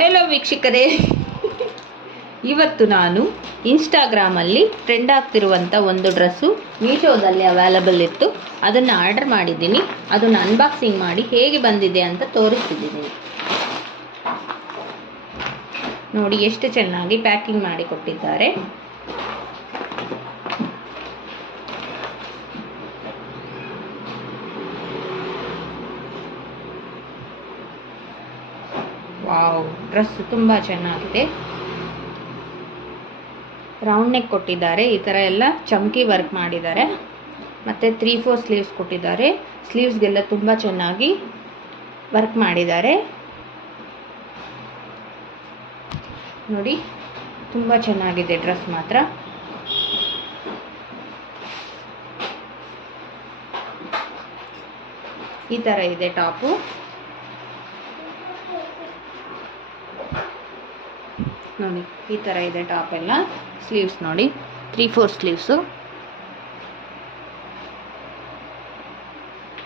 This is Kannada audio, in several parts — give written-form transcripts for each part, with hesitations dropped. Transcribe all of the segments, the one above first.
ಹೆಲೋ ವೀಕ್ಷಕರೇ, ಇವತ್ತು ನಾನು ಇನ್ಸ್ಟಾಗ್ರಾಮಲ್ಲಿ ಟ್ರೆಂಡ್ ಆಗ್ತಿರುವಂಥ ಒಂದು ಡ್ರೆಸ್ಸು ಮೀಶೋದಲ್ಲಿ ಅವೈಲಬಲ್ ಇತ್ತು. ಅದನ್ನು ಆರ್ಡರ್ ಮಾಡಿದ್ದೀನಿ. ಅದನ್ನು ಅನ್ಬಾಕ್ಸಿಂಗ್ ಮಾಡಿ ಹೇಗೆ ಬಂದಿದೆ ಅಂತ ತೋರಿಸ್ತಿದ್ದೀನಿ. ನೋಡಿ ಎಷ್ಟು ಚೆನ್ನಾಗಿ ಪ್ಯಾಕಿಂಗ್ ಮಾಡಿ ಕೊಟ್ಟಿದ್ದಾರೆ. ವಾವ್, ಡ್ರೆಸ್ ತುಂಬ ಚೆನ್ನಾಗಿದೆ. ರೌಂಡ್ ನೆಕ್ ಕೊಟ್ಟಿದ್ದಾರೆ. ಈ ಥರ ಎಲ್ಲ ಚಮ್ಕಿ ವರ್ಕ್ ಮಾಡಿದ್ದಾರೆ. ಮತ್ತು 3/4 ಸ್ಲೀವ್ಸ್ ಕೊಟ್ಟಿದ್ದಾರೆ. ಸ್ಲೀವ್ಸ್ಗೆಲ್ಲ ತುಂಬ ಚೆನ್ನಾಗಿ ವರ್ಕ್ ಮಾಡಿದ್ದಾರೆ. ನೋಡಿ, ತುಂಬ ಚೆನ್ನಾಗಿದೆ ಡ್ರೆಸ್ ಮಾತ್ರ. ಈ ಥರ ಇದೆ ಟಾಪು. ನೋಡಿ, ಈ ಥರ ಇದೆ ಟಾಪ್ ಎಲ್ಲ. ಸ್ಲೀವ್ಸ್ ನೋಡಿ, 3/4 ಸ್ಲೀವ್ಸು.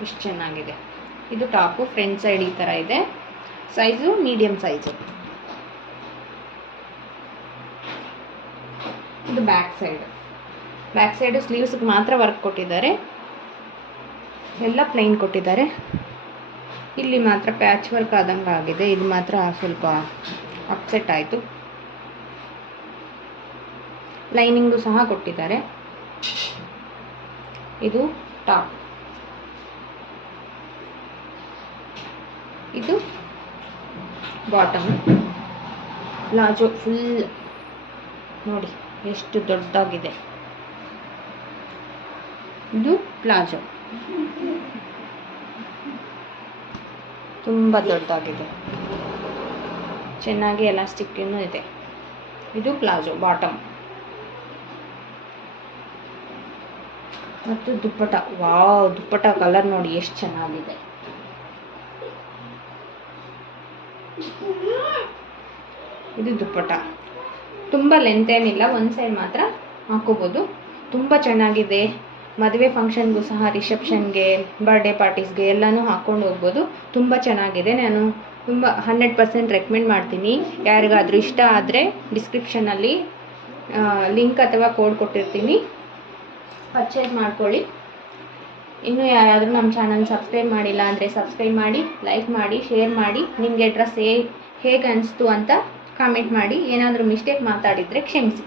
ಎಷ್ಟು ಚೆನ್ನಾಗಿದೆ. ಇದು ಟಾಪು. ಫ್ರಂಟ್ ಸೈಡ್ ಈ ಥರ ಇದೆ. Size medium size. ಇದು ಬ್ಯಾಕ್ ಸೈಡು ಸ್ಲೀವ್ಸ್ಗೆ ಮಾತ್ರ ವರ್ಕ್ ಕೊಟ್ಟಿದ್ದಾರೆ. ಎಲ್ಲ ಪ್ಲೈನ್ ಕೊಟ್ಟಿದ್ದಾರೆ. ಇಲ್ಲಿ ಮಾತ್ರ ಪ್ಯಾಚ್ ವರ್ಕ್ ಆದಂಗೆ ಆಗಿದೆ. ಇದು ಮಾತ್ರ ಸ್ವಲ್ಪ ಅಪ್ಸೆಟ್ ಆಯಿತು. ಲೈನಿಂಗು ಸಹ ಕೊಟ್ಟಿದ್ದಾರೆ. ಇದು ಟಾಪ್. ಇದು ಬಾಟಮ್. ಪ್ಲಾಜೋ ಫುಲ್ ನೋಡಿ ಎಷ್ಟು ದೊಡ್ಡದಾಗಿದೆ. ಇದು ಪ್ಲಾಜೋ ತುಂಬ ದೊಡ್ಡದಾಗಿದೆ. ಚೆನ್ನಾಗಿ ಎಲಾಸ್ಟಿಕ್ ಇದೆ. ಇದು ಪ್ಲಾಜೋ ಬಾಟಮ್. ಮತ್ತು ದುಪ್ಪಟ. ವಾವ್, ದುಪ್ಪಟ ಕಲರ್ ನೋಡಿ ಎಷ್ಟು ಚೆನ್ನಾಗಿದೆ. ಇದು ದುಪ್ಪಟ. ತುಂಬ ಲೆಂತ್ ಏನಿಲ್ಲ, ಒಂದು ಸೈಡ್ ಮಾತ್ರ ಹಾಕೋಬೋದು. ತುಂಬ ಚೆನ್ನಾಗಿದೆ. ಮದುವೆ ಫಂಕ್ಷನ್ಗೂ ಸಹ, ರಿಸೆಪ್ಷನ್ಗೆ, ಬರ್ಡೇ ಪಾರ್ಟೀಸ್ಗೆ ಎಲ್ಲನೂ ಹಾಕ್ಕೊಂಡು ಹೋಗ್ಬೋದು. ತುಂಬ ಚೆನ್ನಾಗಿದೆ. ನಾನು ತುಂಬ 100% ರೆಕಮೆಂಡ್ ಮಾಡ್ತೀನಿ. ಯಾರಿಗಾದರೂ ಇಷ್ಟ ಆದರೆ ಡಿಸ್ಕ್ರಿಪ್ಷನಲ್ಲಿ ಲಿಂಕ್ ಅಥವಾ ಕೋಡ್ ಕೊಟ್ಟಿರ್ತೀನಿ, ಪರ್ಚೇಸ್ ಮಾಡ್ಕೊಳ್ಳಿ. ಇನ್ನೂ ಯಾರಾದರೂ ನಮ್ಮ ಚಾನಲ್ ಸಬ್ಸ್ಕ್ರೈಬ್ ಮಾಡಿಲ್ಲ ಅಂದರೆ ಸಬ್ಸ್ಕ್ರೈಬ್ ಮಾಡಿ, ಲೈಕ್ ಮಾಡಿ, ಶೇರ್ ಮಾಡಿ. ನಿಮಗೆ ಡ್ರೆಸ್ ಹೇಗೆ ಅನಿಸ್ತು ಅಂತ ಕಾಮೆಂಟ್ ಮಾಡಿ. ಏನಾದರೂ ಮಿಸ್ಟೇಕ್ ಮಾತಾಡಿದರೆ ಕ್ಷಮಿಸಿ.